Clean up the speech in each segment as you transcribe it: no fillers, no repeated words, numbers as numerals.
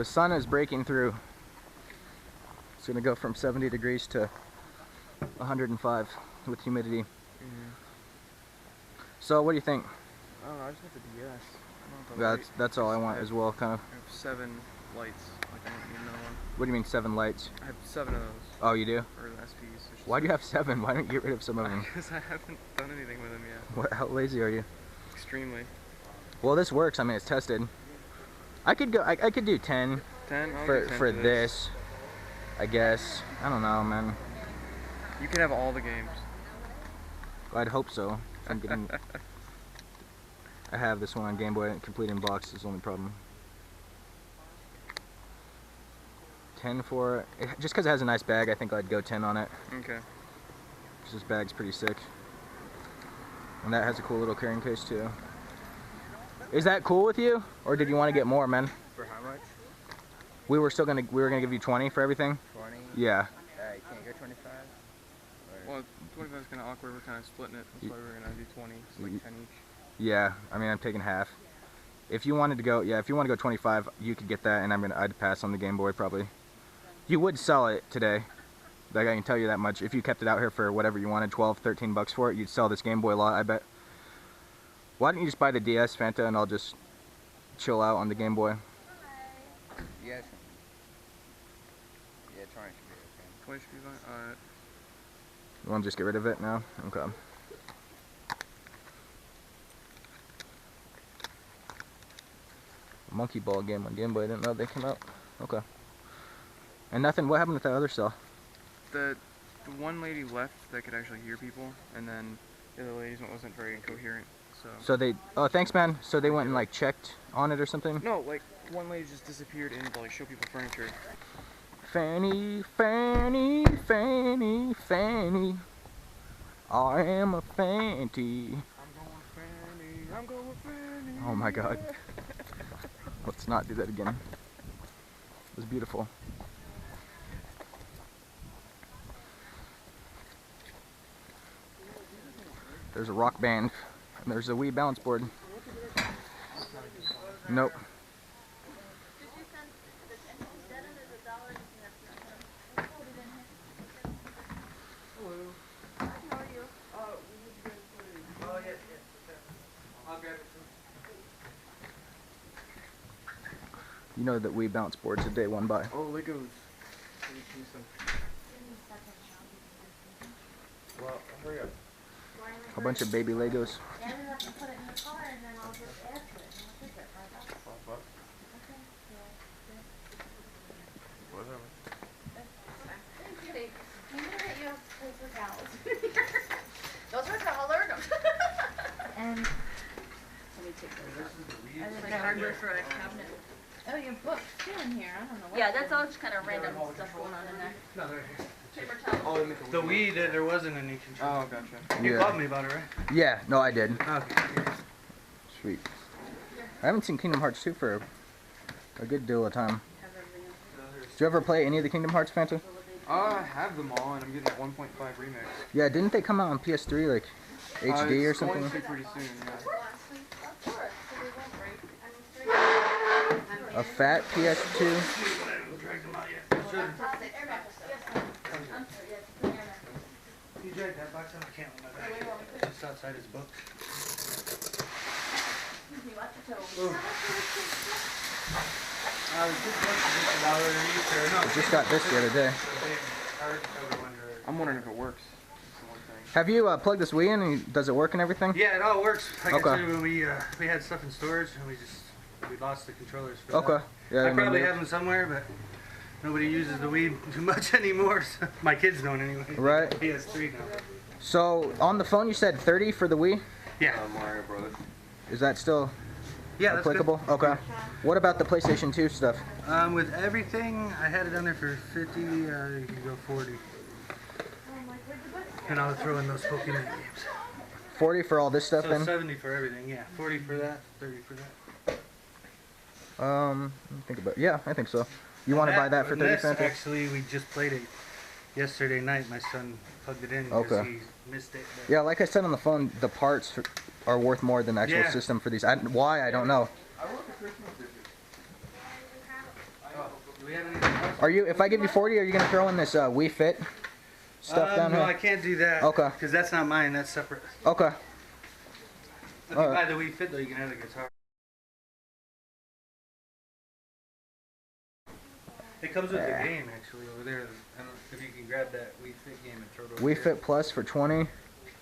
The sun is breaking through. It's gonna go from 70 degrees to 105 with humidity. So what do you think? I don't know, I just want the DS. That's all I want as well, kind of. I have 7 lights. Like, I don't need another one. What do you mean 7 lights? I have 7 of those. Oh, you do? Or the SPs. Why do you have 7? Why don't you get rid of some of them? Because I haven't done anything with them yet. How lazy are you? Extremely. Well, this works. I mean, it's tested. I could go. I could do 10. 10 for this. I guess. I don't know, man. You can have all the games. I'd hope so. I'm getting. I have this one on Game Boy, complete in box is the only problem. 10 for it, just because it has a nice bag, I think I'd go 10 on it. Okay. Because this bag's pretty sick. And that has a cool little carrying case too. Is that cool with you? Or did you want to get more, man? For how much? We were gonna give you 20 for everything. 20? Yeah. You can't go 25? Well, 25 is kind of awkward. We're kind of splitting it. That's why we're gonna do 20. It's like 10 each. Yeah. I mean, I'm taking half. If you wanted to go, if you want to go 25, you could get that, and I'd pass on the Game Boy probably. You would sell it today. Like, I can tell you that much. If you kept it out here for whatever you wanted, 12, 13 bucks for it, you'd sell this Game Boy lot, I bet. Why don't you just buy the DS, Fanta, and I'll just chill out on the Game Boy? Yes. Yeah, 20 should be okay. 20 should be fine? Alright. You want to just get rid of it now? Okay. Monkey Ball game on Game Boy. I didn't know they came out. Okay. And nothing. What happened with that other cell? The one lady left that could actually hear people, and then the other lady's one wasn't very incoherent. So they. Oh, thanks, man. So they went and like checked on it or something. No, like one lady just disappeared in to like show people furniture. Fanny, Fanny, Fanny, Fanny. I am a Fanty. I'm going Fanny. Oh my God. Let's not do that again. It was beautiful. There's a rock band, and there's a Wii balance board. Nope. You know that Wii balance board's a day one buy. Oh, Legos. Well, hurry up. A bunch of baby Legos. Those are colored. And let me take those out. And hardware for a cabinet. Oh, your books too in here. I don't know what. Yeah, that's all just kind of random stuff going on in there. No, they're here. Oh, The Wii, there wasn't any control. oh, gotcha. You called me about it, right? Yeah, no, I did. Okay. Sweet. I haven't seen Kingdom Hearts 2 for a good deal of time. Did you ever play any of the Kingdom Hearts, Fanta? I have them all, and I'm getting that 1.5 remix. Yeah, didn't they come out on PS3, like HD or something? It's going to pretty soon, yeah. A fat PS2? You dragged that box out? I can't remember. Just outside his book. I just got this the other day. I'm wondering if it works. That's the one thing. Have you plugged this Wii in and does it work and everything? Yeah, it all works. Like Okay. I said, when we had stuff in storage and we lost the controllers for Okay. that. Yeah, I probably have them somewhere, but nobody uses the Wii too much anymore. So my kids don't anyway. Right. PS3 now. So on the phone you said 30 for the Wii? Yeah. Mario Brothers. Is that still Yeah, that's applicable? good. Okay. What about the PlayStation 2 stuff? With everything, I had it down there for 50. You can go 40. And I'll throw in those Pokemon games. 40 for all this stuff So then? 70 for everything, yeah. 40 for that, 30 for that. Let me think about it. Yeah, I think so. You want to buy that for 30 This, cents? actually, we just played it yesterday night. My son plugged it in because Okay. he missed it. But Yeah, like I said on the phone, the parts are worth more than the actual Yeah. system for these. Why? I don't know. I want the Christmas edition. we have anything else? Are you? If I give you 40, are you gonna throw in this Wii Fit stuff down no, here? I can't do that. Okay. Because that's not mine. That's separate. Okay. If you Alright. buy the Wii Fit though, you can have the guitar. It comes with the game actually over there. I don't know if you can grab that Wii Fit game and throw it over Wii there. Fit Plus for 20.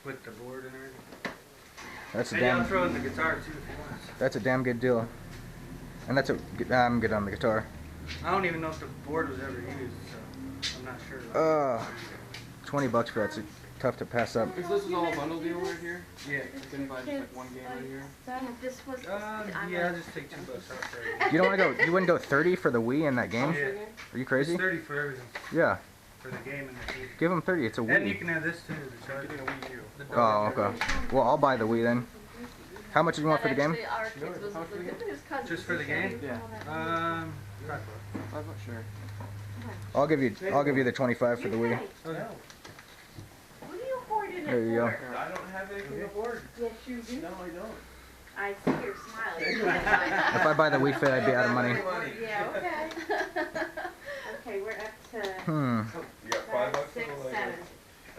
With the board and everything. That's a Maybe I'll damn. throw in the guitar too if you want. That's a damn good deal. And that's a. I'm good on the guitar. I don't even know if the board was ever used, so I'm not sure. 20 bucks for that's tough to pass up. Is this all a bundle deal right here? Yeah. You can buy just like one game right here. This was. Yeah, I'll just take $2 off for it. You don't want to go? You wouldn't go 30 for the Wii and that game? Yeah. Are you It's crazy? 30 for everything. Yeah. For the game and the TV. Give them 30. It's a And you Wii. can have this too, the charger. Getting a Wii U. The Oh, dog. okay. Well, I'll buy the Wii then. How much do you want for the game? Just for the game? Yeah. $5. $5, sure. I'll give you the 25 for the Wii. Okay. What are you hoarding There you go. I don't have anything aboard. Yes, you do. No, I don't. I see your smile. If I buy the Wii Fit, I'd be out of money. Yeah, okay. Okay, we're up to You got $5 6, for the 7.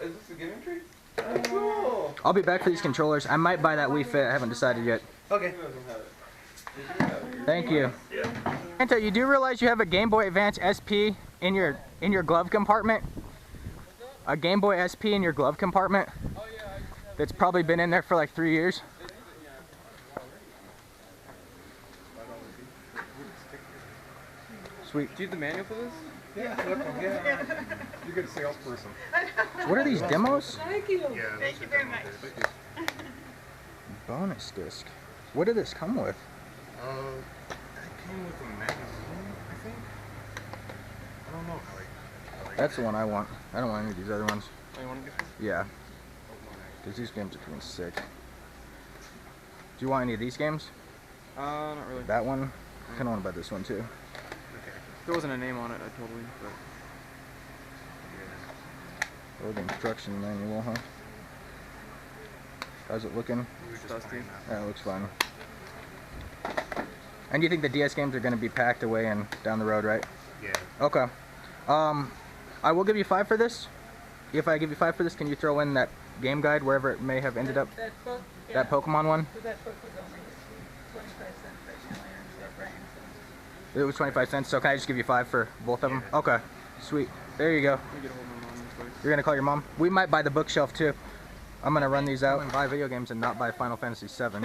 Is this a giving tree? Oh, cool. I'll be back for these controllers. I might buy that Wii Fit. I haven't decided yet. Okay. Who doesn't have it? Did you have it? Thank you. Fanta, you do realize you have a Game Boy Advance SP in your glove compartment? A Game Boy SP in your glove compartment? That's probably been in there for like 3 years. Sweet. Do you have the manual for this? Yeah. You're a good salesperson. What are these demos? Thank you. Thank you very much. Bonus disc. What did this come with? That came with a magazine, I think. I don't know how I That's the one I want. I don't want any of these other ones. Oh, you want to get this? Yeah. Because these games are pretty sick. Do you want any of these games? Not really. That one? I kind of want to buy this one too. If there wasn't a name on it, I'd totally, but... Oh, the instruction manual, huh? How's it looking? It's dusty. Yeah, it looks fine. And you think the DS games are going to be packed away and down the road, right? Yeah. Okay. I will give you 5 for this. If I give you 5 for this, can you throw in that game guide wherever it may have ended up? That book, yeah. That Pokemon one? That book was only 25 cents originally, or so brand, so. It was 25 cents, so can I just give you 5 for both of them? Okay. Sweet. There you go. Let me get a hold of my mom real quick. You're going to call your mom? We might buy the bookshelf too. I'm going to run these out and buy video games and not buy Final Fantasy VII.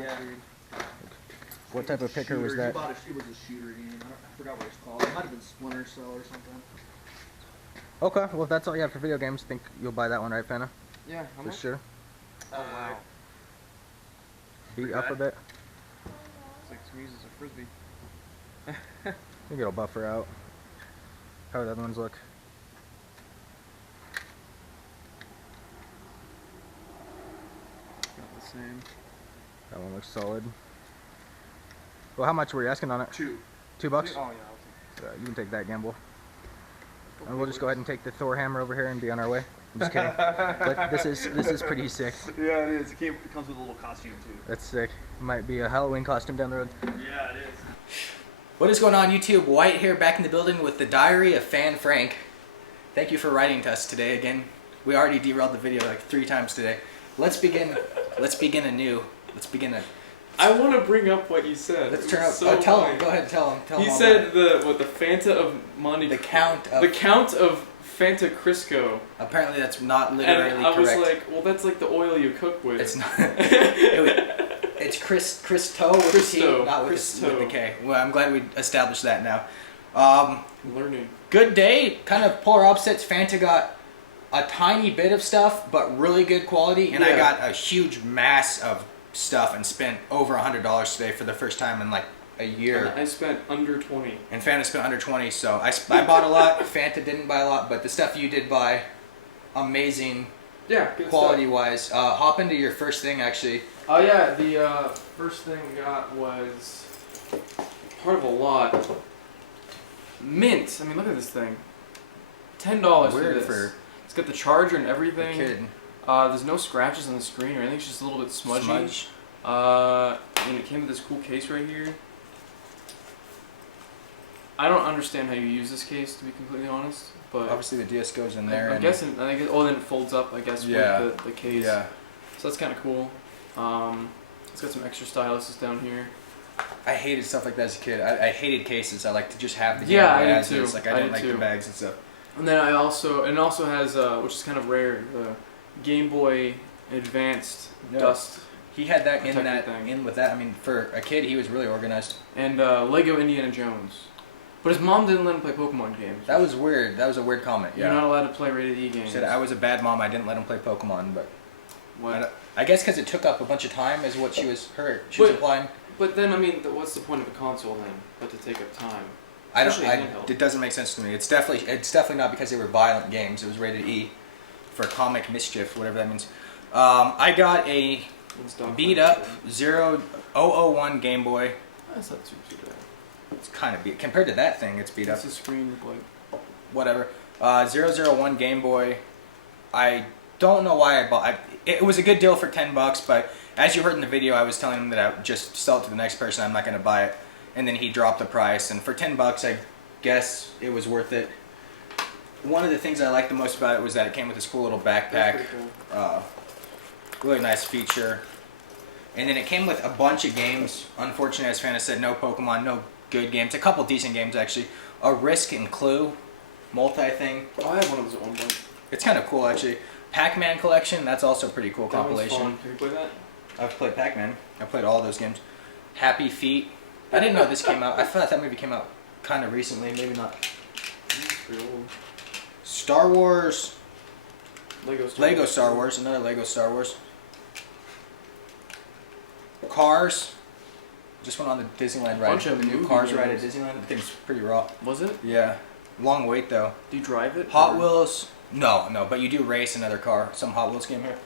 Yeah. What type of picker was that? It was a shooter game. I forgot what it's called. It might have been Splinter Cell or something. Okay, well if that's all you have for video games, think you'll buy that one, right, Fanta? Yeah, how For much? sure. Oh, wow. Beat up a bit. It's like some uses a frisbee. I think it'll buffer out. How do the other ones look? Not the same. That one looks solid. Well, how much were you asking on it? Two. $2 bucks? Oh, yeah, I'll take You can take that gamble. And we'll just go ahead and take the Thor hammer over here and be on our way. I'm just kidding. But this is pretty sick. Yeah, it is. It comes with a little costume too. That's sick. Might be a Halloween costume down the road. Yeah, it is. What is going on, YouTube? White here, back in the building with the Diary of Fan Frank. Thank you for writing to us today again. We already derailed the video like 3 times today. Let's begin. Let's begin anew. Let's begin a. I want to bring up what you said. Let's It turn was up. so Tell funny. him. Go ahead. Tell him. Tell He him all said about the Fanta of Monte. the count of. The Count of Fanta Crisco. Apparently, that's not literally And I was correct. like, well, that's like the oil you cook with. It's not. It's Christo with the T, Christo. not with Christo. the K. Well, I'm glad we established that now. Learning. Good day. Kind of polar opposites. Fanta got a tiny bit of stuff, but really good quality, and I Yeah. got a huge mass of stuff and spent over $100 today for the first time in like a year. And I spent under 20. And Fanta spent under 20, so I bought a lot. Fanta didn't buy a lot, but the stuff you did buy, amazing Yeah, good quality-wise. Hop into your first thing, actually. Oh yeah, the first thing we got was part of a lot. Mint. I mean, look at this thing. $10 for Weird this. for It's got the charger and a everything. kid. There's no scratches on the screen or anything. It's just a little bit smudgy. Smudge. And it came with this cool case right here. I don't understand how you use this case, to be completely honest. But Obviously the disc goes in there. I'm guessing. I guess. Oh, then it folds up. I guess Yeah. with the case. Yeah. So that's kind of cool. It's got some extra styluses down here. I hated stuff like that as a kid. I hated cases. I like to just have the Yeah, Game Boy I did as too. is. Like I I didn't did like too. the bags and stuff. And then it also has, which is kind of rare, the Game Boy Advanced Yeah. dust. He had that in Protector that thing. in with that. I mean, for a kid, he was really organized. And Lego Indiana Jones. But his mom didn't let him play Pokemon games. That was weird. That was a weird comment. You're Yeah. not allowed to play rated E games. Said I was a bad mom. I didn't let him play Pokemon, but What? I guess because it took up a bunch of time is what she was implying. But then, I mean, what's the point of a console then, but to take up time? I don't. Especially handheld. It doesn't make sense to me. It's definitely not because they were violent games. It was rated E for comic mischief, whatever that means. I got a It's dog beat fight, up so- 001 Game Boy. That's not too bad. It's kind of beat compared to that thing. It's beat up. It's a screen with like. Whatever. 001 Game Boy. I don't know why I bought. It was a good deal for $10, but as you heard in the video, I was telling him that I would just sell it to the next person. I'm not going to buy it, and then he dropped the price. And for $10, I guess it was worth it. One of the things I liked the most about it was that it came with this cool little backpack. That's pretty cool. Really nice feature. And then it came with a bunch of games. Unfortunately, as Fanta said, no Pokemon, no good games. A couple decent games, actually. A Risk and Clue multi-thing. Oh, I have one of those at one point. It's kind of cool, actually. Pac-Man collection, that's also a pretty cool That one's compilation. fun. Have you played that? I've played Pac-Man. I've played all those games. Happy Feet. I didn't know this came out. I thought that movie came out kind of recently, maybe not. It's pretty old. Star Wars. Lego Star Wars. Another Lego Star Wars. Cars. Just went on the Disneyland ride. Bunch of the new movie Cars ride at games. Disneyland. The thing's pretty raw. Was it? Yeah. Long wait though. Do you drive it? Hot or- Wheels. No, but you do race another car. Some Hot Wheels game here.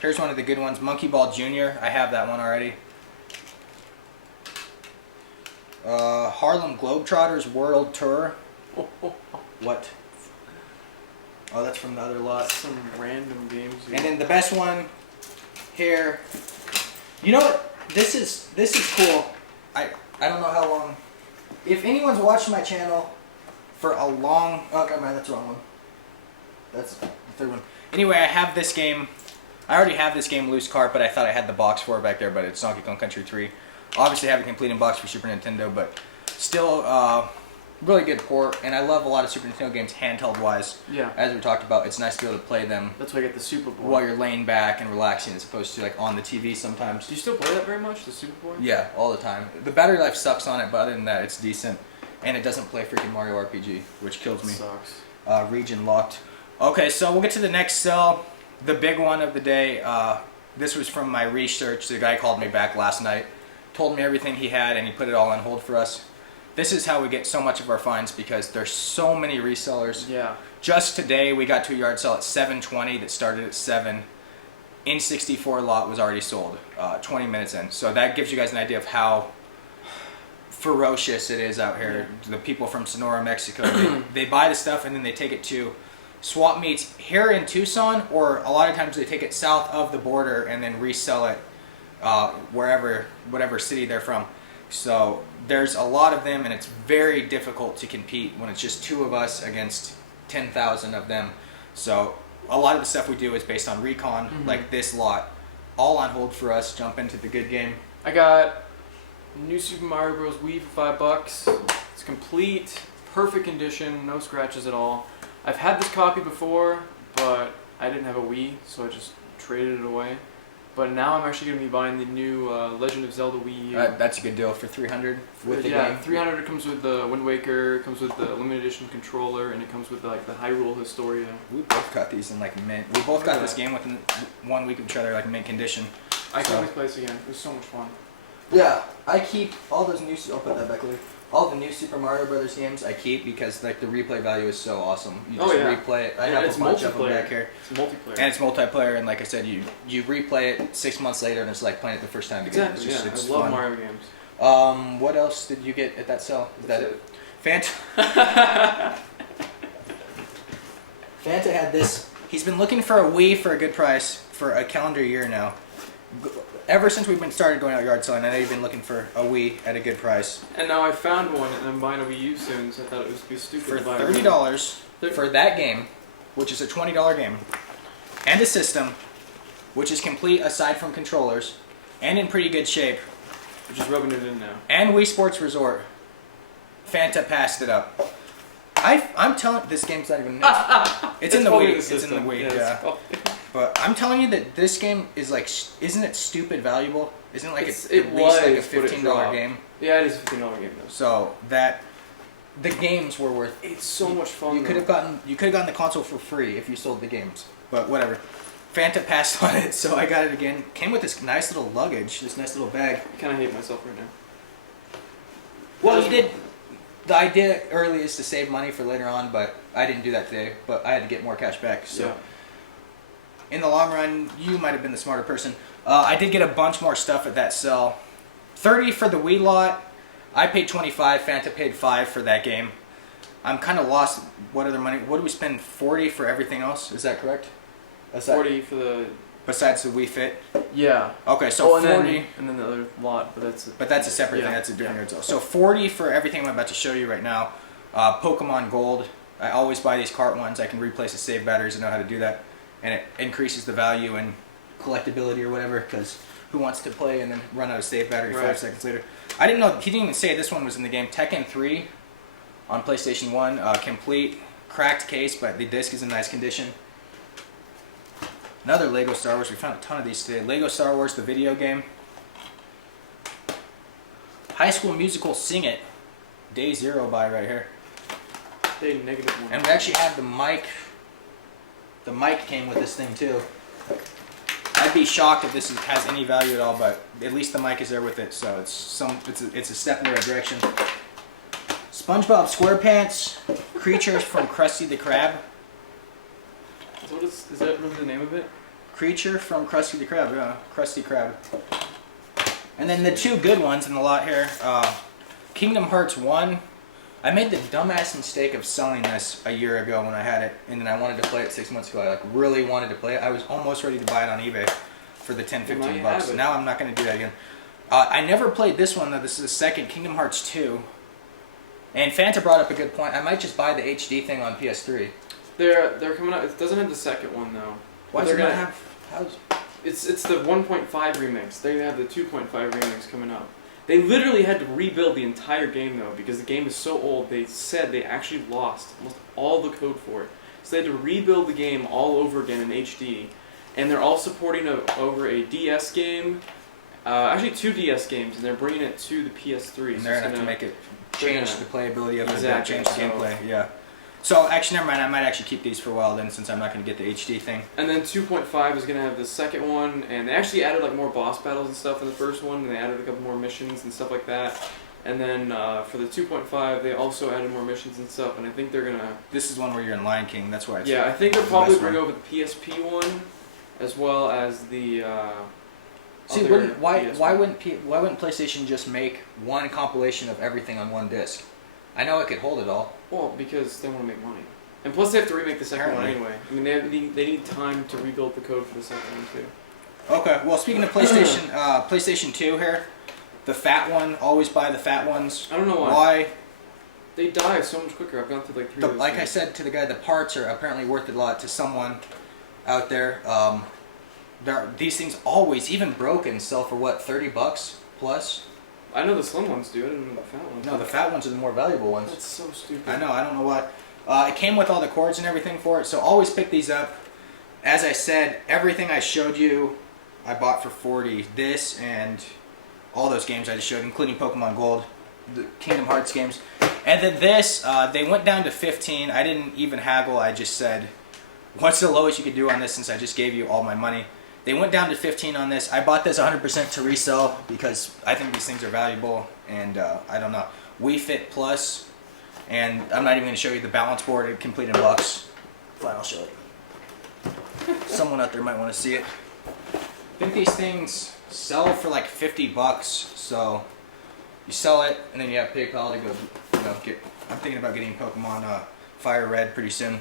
Here's one of the good ones. Monkey Ball Jr. I have that one already. Harlem Globetrotters World Tour. What? Oh, that's from the other lot. Some random games. And then the best one here. You know what? This is cool. I don't know how long. If anyone's watched my channel for a long. Oh, never mind. That's the wrong one. That's the third one. Anyway, I have this game. I already have this game Loose Cart, but I thought I had the box for it back there, but it's Donkey Kong Country 3. Obviously, I have a complete in box for Super Nintendo, but still really good port. And I love a lot of Super Nintendo games handheld-wise. Yeah. As we talked about, it's nice to be able to play them That's why I get the Super Boy. while you're laying back and relaxing, as opposed to like on the TV sometimes. Do you still play that very much, the Super Boy? Yeah, all the time. The battery life sucks on it, but other than that, it's decent. And it doesn't play freaking Mario RPG, which kills me. Sucks. Region locked. Okay, so we'll get to the next sell. The big one of the day. This was from my research. The guy called me back last night, told me everything he had, and he put it all on hold for us. This is how we get so much of our finds because there's so many resellers. Yeah. Just today, we got to a yard sale at 7:20 that started at 7. N64 lot was already sold 20 minutes in. So that gives you guys an idea of how ferocious it is out here. Yeah. The people from Sonora, Mexico, they buy the stuff and then they take it to swap meets here in Tucson, or a lot of times they take it south of the border and then resell it whatever city they're from. So there's a lot of them, and it's very difficult to compete when it's just 2 of us against 10,000 of them. So a lot of the stuff we do is based on recon, like this lot. All on hold for us. Jump into the good game. I got new Super Mario Bros. Wii for $5. It's complete, perfect condition, no scratches at all. I've had this copy before, but I didn't have a Wii, so I just traded it away. But now I'm actually going to be buying the new Legend of Zelda Wii U. That's a good deal for $300 with the yeah, game. $300. It comes with the Wind Waker, it comes with the limited edition controller, and it comes with like the Hyrule Historia. We both got these in like mint. We both got this game within 1 week of each other, like mint condition. I can always play this again. It was so much fun. Yeah, I keep all those new. I'll put that back later. All the new Super Mario Brothers games I keep because like the replay value is so awesome. You just replay it. I have it's a bunch of them multiplayer. back here. It's multiplayer. And it's multiplayer, and like I said, you replay it 6 months later, and it's like playing it the first time again. Exactly. It's just, Yeah, it's I love fun. Mario games. What else did you get at that sale? Is that it? Fanta. Fanta had this. He's been looking for a Wii for a good price for a calendar year now. ever since we've been started going out yard selling, I know you've been looking for a Wii at a good price. And now I found one, and I'm buying a Wii U soon, so I thought it would be stupid For to buy a Wii. $30 for that game, which is a $20 game, and a system, which is complete aside from controllers, and in pretty good shape. We're just rubbing it in now. And Wii Sports Resort. Fanta passed it up. I'm telling this game's not even. It's in the Wii. It's in the Wii. Yeah. But I'm telling you that this game is like, isn't it stupid valuable? Isn't it like at least like a $15 game? Yeah, it is a $15 game though. So that the games were worth. It's so much fun. You could have gotten the console for free if you sold the games. But whatever. Fanta passed on it, so I got it again. Came with this nice little luggage, this nice little bag. I kind of hate myself right now. Well, you did. The idea early is to save money for later on, but I didn't do that today. But I had to get more cash back. So, in the long run, you might have been the smarter person. I did get a bunch more stuff at that sale. $30 for the Wii lot. I paid $25. Fanta paid $5 for that game. I'm kind of lost. What other money? What do we spend? $40 for everything else? Is that correct? 40 for the. Besides the Wii Fit. Yeah. Okay, so 40. And then the other lot, but that's. But that's a separate thing. That's a different result. So 40 for everything I'm about to show you right now. Pokemon Gold. I always buy these cart ones. I can replace the save batteries. I know how to do that, and it increases the value and collectability or whatever. Because who wants to play and then run out of save battery 5 seconds later? I didn't know. He didn't even say this one was in the game. Tekken 3 on PlayStation 1. Complete cracked case, but the disc is in nice condition. Another Lego Star Wars. We found a ton of these today. Lego Star Wars, the video game. High School Musical Sing It. Day 0 buy right here. Day -1. And we actually have the mic. The mic came with this thing too. I'd be shocked if this has any value at all, but at least the mic is there with it, so it's a step in the right direction. SpongeBob SquarePants. Creatures from Krusty the Krab. Is that really the name of it? Creature from Krusty the Krab, yeah. Krusty Krab. And then the two good ones in the lot here. Kingdom Hearts 1. I made the dumbass mistake of selling this a year ago when I had it, and then I wanted to play it 6 months ago. I really wanted to play it. I was almost ready to buy it on eBay for the 10, 15 bucks. Now I'm not going to do that again. I never played this one though. This is the second, Kingdom Hearts 2. And Fanta brought up a good point. I might just buy the HD thing on PS3. They're coming out. It doesn't have the second one though. Why does it not have? It's the 1.5 remix. They have the 2.5 remix coming up. They literally had to rebuild the entire game though because the game is so old. They said they actually lost almost all the code for it, so they had to rebuild the game all over again in HD. And they're all supporting over a DS game, actually 2 DS games, and they're bringing it to the PS3. And they're gonna have to make it change the playability of it, change the gameplay. Yeah. So actually, never mind. I might actually keep these for a while then, since I'm not going to get the HD thing. And then 2.5 is going to have the second one, and they actually added like more boss battles and stuff in the first one, and they added a couple more missions and stuff like that. And then for the 2.5, they also added more missions and stuff, and I think they're gonna. This is one where you're in Lion King. That's why. Yeah, I think they'll probably bring over the PSP one, as well as the. See, why wouldn't PlayStation just make one compilation of everything on one disc? I know it could hold it all. Well, because they want to make money. And plus they have to remake the second one anyway. I mean, they need time to rebuild the code for the second one too. Okay, well speaking of PlayStation, PlayStation 2 here, the fat one, always buy the fat ones. I don't know why. Why? They die so much quicker. I've gone through like 3 of those Like I said to the guy, the parts are apparently worth a lot to someone out there. These things always, even broken, sell for what, $30 plus? I know the slim ones do. I didn't know the fat ones. No, the fat ones are the more valuable ones. That's so stupid. I know. I don't know what. It came with all the cords and everything for it, so always pick these up. As I said, everything I showed you, I bought for $40. This and all those games I just showed, including Pokemon Gold, the Kingdom Hearts games. And then this, they went down to $15. I didn't even haggle. I just said, what's the lowest you could do on this since I just gave you all my money? They went down to $15 on this. I bought this 100% to resell because I think these things are valuable, and I don't know. Wii Fit Plus, and I'm not even going to show you the balance board complete in bucks. Fine, I'll show it. Someone out there might want to see it. I think these things sell for like $50, so you sell it, and then you have PayPal to go, get. I'm thinking about getting Pokemon Fire Red pretty soon.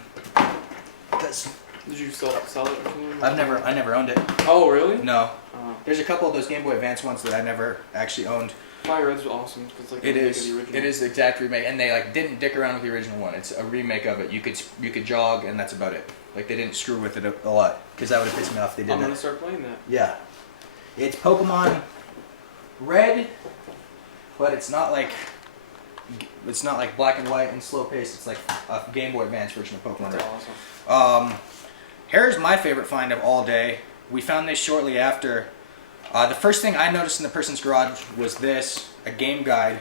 Because did you sell it or something? I never owned it. Oh really? No. Oh. There's a couple of those Game Boy Advance ones that I never actually owned. Fire Red's awesome. It's like It a remake is. of the original. It is the exact remake, and they like didn't dick around with the original one. It's a remake of it. You could jog, and that's about it. Like they didn't screw with it a lot, because that would have pissed me off if they did I'm that. gonna start playing that. Yeah. It's Pokemon Red, but it's not like black and white and slow paced. It's like a Game Boy Advance version of Pokemon That's Red. awesome. Here's my favorite find of all day. We found this shortly after. The first thing I noticed in the person's garage was this, a game guide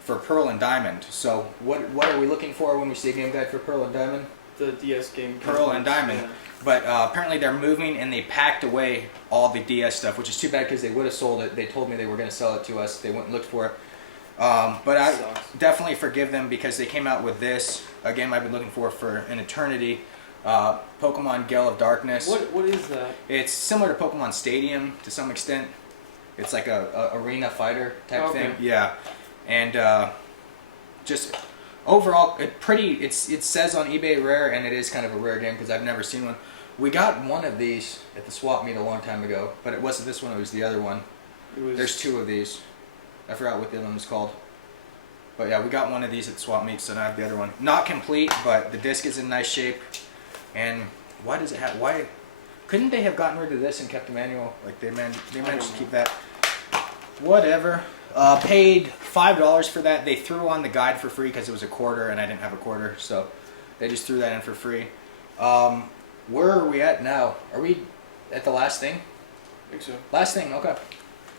for Pearl and Diamond. So what are we looking for when we see a game guide for Pearl and Diamond? The DS game. Pearl and Diamond. Yeah. But apparently they're moving and they packed away all the DS stuff, which is too bad because they would have sold it. They told me they were going to sell it to us. They went and looked for it. But I definitely forgive them because they came out with this, a game I've been looking for an eternity. Pokemon Gale of Darkness. What is that? It's similar to Pokemon Stadium to some extent. It's like a arena fighter type thing. Yeah, and just overall, it says on eBay rare, and it is kind of a rare game because I've never seen one. We got one of these at the swap meet a long time ago, but it wasn't this one. It was the other one. There's two of these. I forgot what the other one was called. But yeah, we got one of these at the swap meet, so now I have the other one. Not complete, but the disc is in nice shape. And why does it have? Why couldn't they have gotten rid of this and kept the manual? Like they managed to keep that. Whatever. Paid $5 for that. They threw on the guide for free because it was a quarter, and I didn't have a quarter, so they just threw that in for free. Where are we at now? Are we at the last thing? I think so. Last thing. Okay.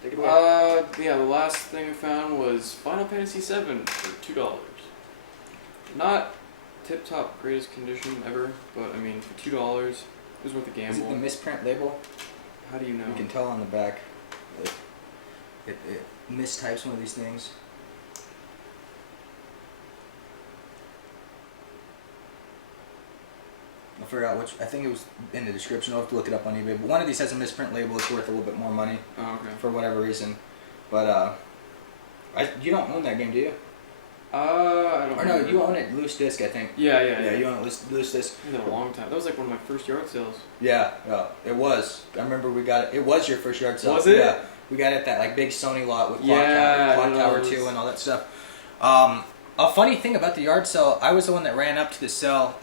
Take it away. Yeah, the last thing I found was Final Fantasy VII for $2. Not tip-top greatest condition ever, but I mean for $2, it was worth a gamble. Is it the misprint label? How do you know? You can tell on the back. It mistypes one of these things. I forgot which. I think it was in the description. I'll have to look it up on eBay. But one of these has a misprint label. It's worth a little bit more money. Oh, okay. For whatever reason. But you don't own that game, do you? I don't. Or no, you own it loose disc, I think. Yeah. You own it loose disc. It was a long time. That was like one of my first yard sales. Yeah, it was. I remember we got it. It was your first yard sale. Was it? Yeah. We got it at that like big Sony lot with Clock Tower 2 and all that stuff. A funny thing about the yard sale, I was the one that ran up to the sale.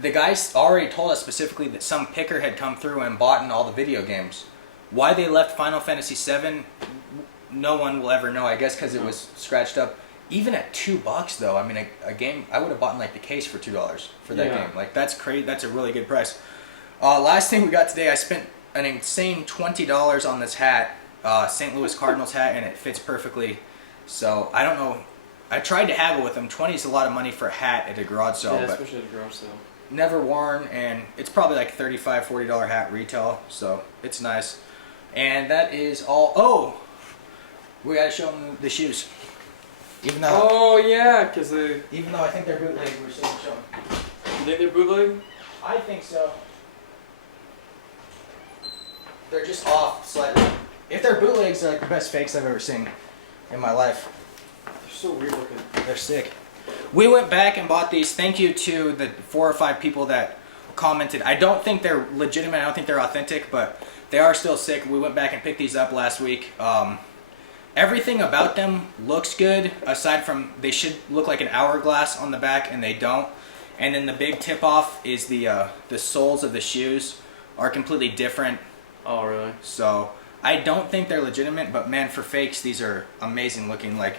The guys already told us specifically that some picker had come through and bought in all the video games. Why they left Final Fantasy VII, no one will ever know, I guess because it was scratched up. Even at $2 though, I mean a game, I would have bought in like the case for $2 for that game. Like that's crazy, that's a really good price. Last thing we got today, I spent an insane $20 on this hat, St. Louis Cardinals hat, and it fits perfectly. So I don't know, I tried to haggle with them. 20 is a lot of money for a hat at a garage sale, Yeah, but especially at a garage sale. never worn, and it's probably like $35, $40 hat retail, so it's nice. And that is all. Oh, we gotta show them the shoes. Even though, Oh yeah, because they. even though I think they're bootleg, we're still showing. You think they're bootleg? I think so. They're just off slightly. If they're bootlegs, they're like the best fakes I've ever seen in my life. They're so weird looking. They're sick. We went back and bought these. Thank you to the 4 or 5 people that commented. I don't think they're legitimate. I don't think they're authentic, but they are still sick. We went back and picked these up last week. Everything about them looks good, aside from they should look like an hourglass on the back, and they don't. And then the big tip-off is the soles of the shoes are completely different. Oh really? So I don't think they're legitimate, but man, for fakes, these are amazing looking. Like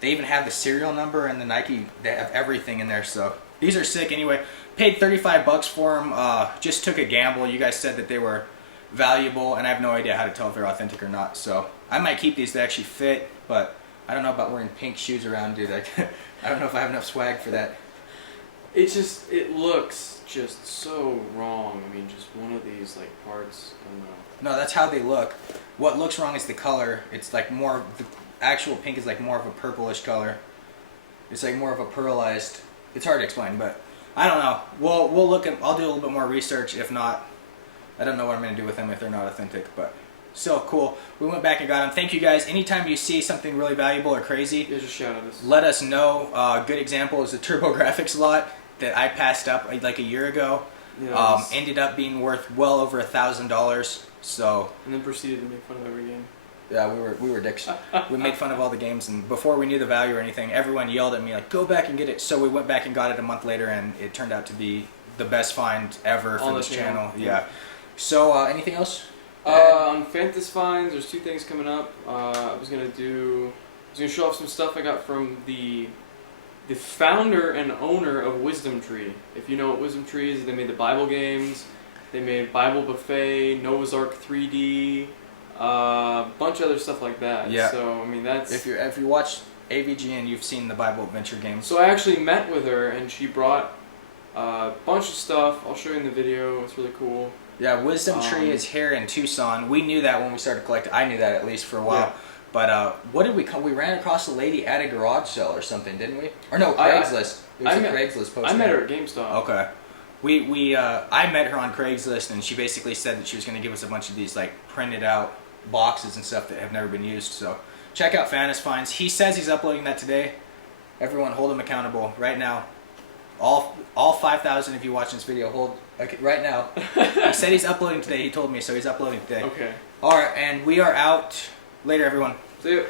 they even have the serial number and the Nike. They have everything in there. So these are sick. Anyway, paid $35 for them. Just took a gamble. You guys said that they were valuable, and I have no idea how to tell if they're authentic or not. So I might keep these. They actually fit, but I don't know about wearing pink shoes around, dude. I don't know if I have enough swag for that. It looks just so wrong. I mean, just one of these like parts. I don't know. No, that's how they look. What looks wrong is the color. It's like more, the actual pink is like more of a purplish color. It's like more of a pearlized. It's hard to explain, but I don't know. We'll look at. I'll do a little bit more research. If not, I don't know what I'm gonna do with them if they're not authentic. But still cool. We went back and got them. Thank you guys. Anytime you see something really valuable or crazy, Yeah, just shout at us. let us know. Good example is the TurboGrafx lot that I passed up like a year ago. Yeah, ended up being worth well over $1,000. So. And then proceeded to make fun of every game. Yeah, we were dicks. We made fun of all the games, and before we knew the value or anything, everyone yelled at me like, "Go back and get it." So we went back and got it a month later, and it turned out to be the best find ever for this channel. Yeah. So anything else? On Fantas finds, there's 2 things coming up. I was gonna show off some stuff I got from the founder and owner of Wisdom Tree. If you know what Wisdom Tree is, they made the Bible games. They made Bible Buffet, Noah's Ark 3D. Bunch of other stuff like that. Yeah. So I mean that's. If you watch AVGN, you've seen the Bible Adventure games. So I actually met with her, and she brought a bunch of stuff. I'll show you in the video. It's really cool. Yeah, Wisdom Tree is here in Tucson. We knew that when we started collecting. I knew that at least for a while. Yeah. But what did we call? We ran across a lady at a garage sale or something, didn't we? Or no, Craigslist. It was a Craigslist post. I met her at GameStop. Okay. I met her on Craigslist, and she basically said that she was going to give us a bunch of these like printed out boxes and stuff that have never been used. So check out Fantas Finds. He says he's uploading that today. Everyone hold him accountable right now. All 5,000 of you watching this video, hold right now. He said he's uploading today. He told me, so he's uploading today. Okay. All right, and we are out. Later, everyone. See you.